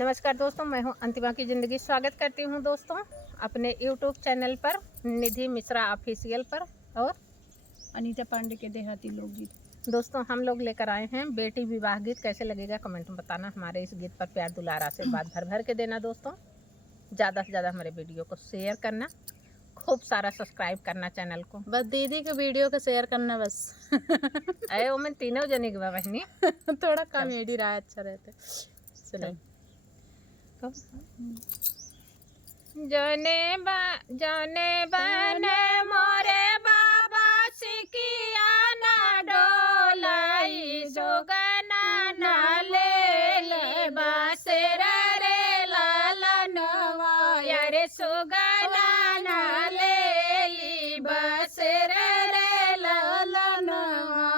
नमस्कार दोस्तों, मैं हूं अंतिमा की ज़िंदगी। स्वागत करती हूं दोस्तों अपने यूट्यूब चैनल पर, निधि मिश्रा ऑफिशियल पर और अनीता पांडे के देहाती लोकगीत। दोस्तों हम लोग लेकर आए हैं बेटी विवाह गीत। कैसे लगेगा कमेंट में बताना। हमारे इस गीत पर प्यार दुलार आशीर्वाद भर भर के देना दोस्तों। ज़्यादा से ज़्यादा हमारे वीडियो को शेयर करना, खूब सारा सब्सक्राइब करना चैनल को। बस दीदी के वीडियो को शेयर करना बस। अरे वो मैं तीनों जने की बहनी थोड़ा कॉमेडी रहा अच्छा रहता। चलो जने बन मोरे बाबा सिकिया ना डोलाई जोगना ना ले बासेर रे लालनवा यारे सुगना ना ले बासेर रे लालनवा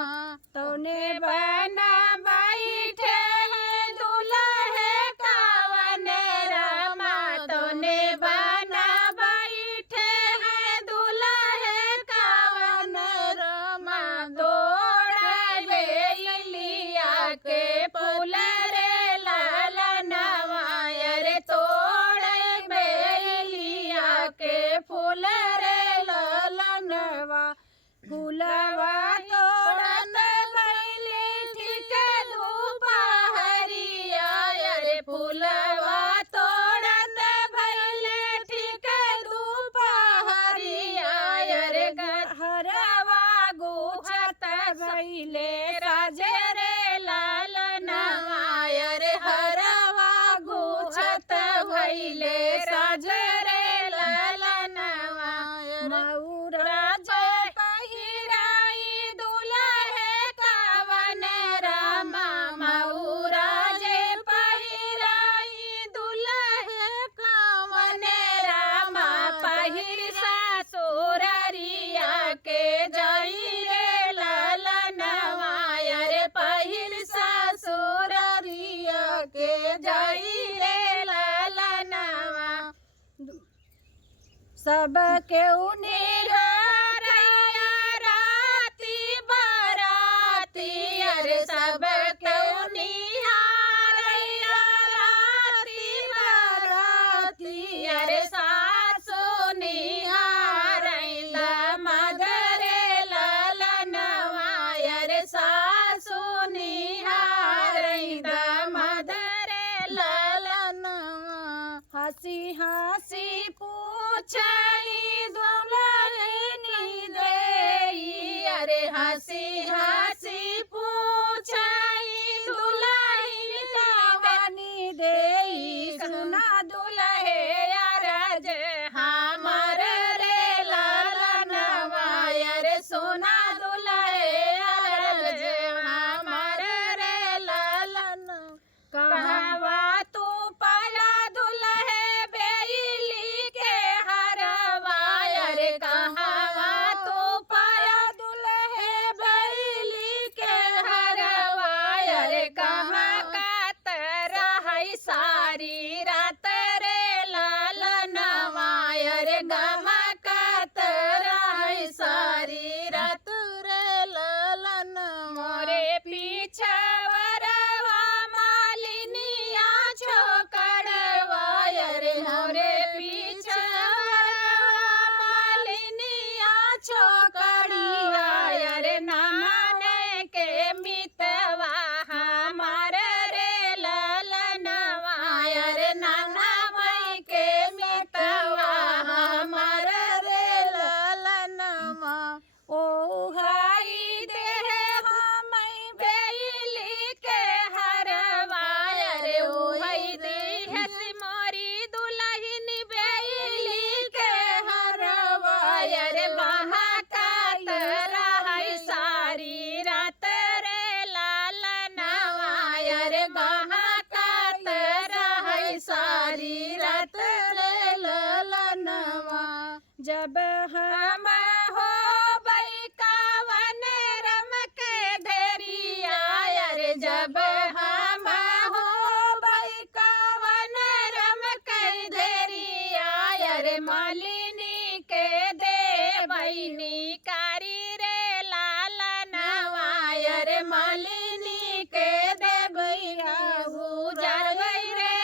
तोने बना बैठे हैं दुल्हे कावन रामा तोने बना बैठे हैं दुल्हे कावन रामा दौड़ बेलिया के फूल रे लालनवा यारे तोड़ बेलिया के फूल रे लालनवा फूलवा तोड़न भैले ठीक दोपहरिया यारे फूलवा तोड़न भैले ठीक दोपहरिया यारे हरवा गुछत भैले राजे रे लालनवा यारे हरवा गुछत भैले राजे रे लालनवा मऊरा जय पहिराई दुल्हे कावन रामा मऊरा जय पहिराई दुल्हे कावन रामा पहिर सासुररिया के जाई रे लालनवा यारे पहिर सासुररिया के जाई रे लालनवा सब के निरैया राती बाराती अरे सब के निहारैया राती बाराती अरे सासु निहारैला मदरे लालनवा अरे सासु निहारैला मदरे लालनवा हंसी हंसी पूछली दुल्हनी देई अरे हंसी हंसी पूछली दुल्हनी कावनी देई सुना दुल्हे अरज हमर रे लालनवा अरे सुना दुल्हे अरज हमर रे लालन कहवा तू पाया दुल्हे बेली के हरवा अरे कहवा तू पाया दुल्हे बेली के हरवा अरे कहाँ कात रही सारी रात रे लालनवा अरे गमा कात रही सारी रात रे लालन मोरे पीछवरवा मालिनिया छोकड़वा अरे मोरे पीछवरवा मालिनिया छोकड़वा अरे नामने के मितवा हमार रे लालनवा अरे नाना भाई के मितवा हमार रे लालनवा ओ हाई देह हमें बेली के हरवा अरे ओ हाई देह मोरी दुल्हन बेली के हरवा अरे बहाकात रही सारी रात रे लालनवा अरे बहाकात रही सारी रात रे लालनवा जब हम हो कावन रम के धरिया अरे जब हम हो कावन रम के धरिया अरे मालिनी के दे बहिनी कारी रे लालनवा अरे मालिनी के दे भैया गुजर गई रे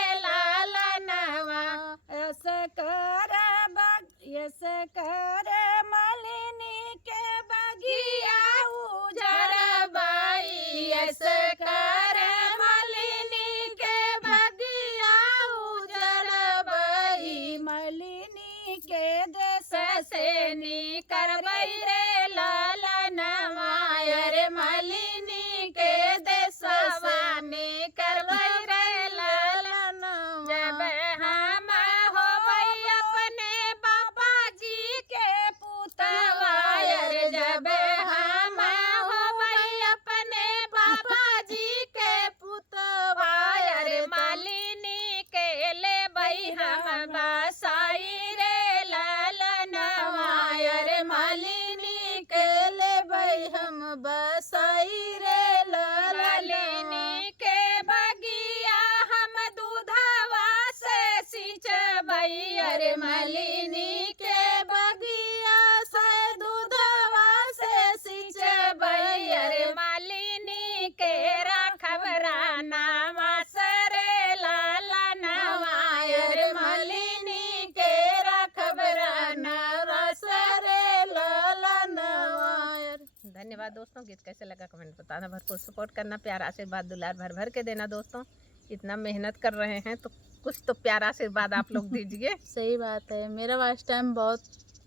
बई अरे मालिनी के बगिया से दूधवा से सींचे बई अरे मालिनी के राखबरा नामा सरे लाला नवायर मालिनी के रखबरा नवा सरे लाला नवायर। धन्यवाद दोस्तों। गीत कैसे लगा कमेंट बताना, भरपूर सपोर्ट करना, प्यार आशीर्वाद दुलार भर भर के देना दोस्तों। इतना मेहनत कर रहे हैं तो कुछ तो प्यार आशीर्वाद आप लोग दीजिए। सही बात है, मेरा वाच टाइम बहुत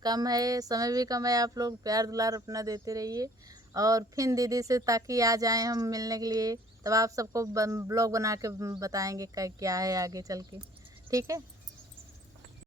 कम है, समय भी कम है, आप लोग प्यार दुलार अपना देते रहिए और फिर दीदी से ताकि आ जाएं हम मिलने के लिए, तब आप सबको ब्लॉग बना के बताएंगे क्या है आगे चल के। ठीक है।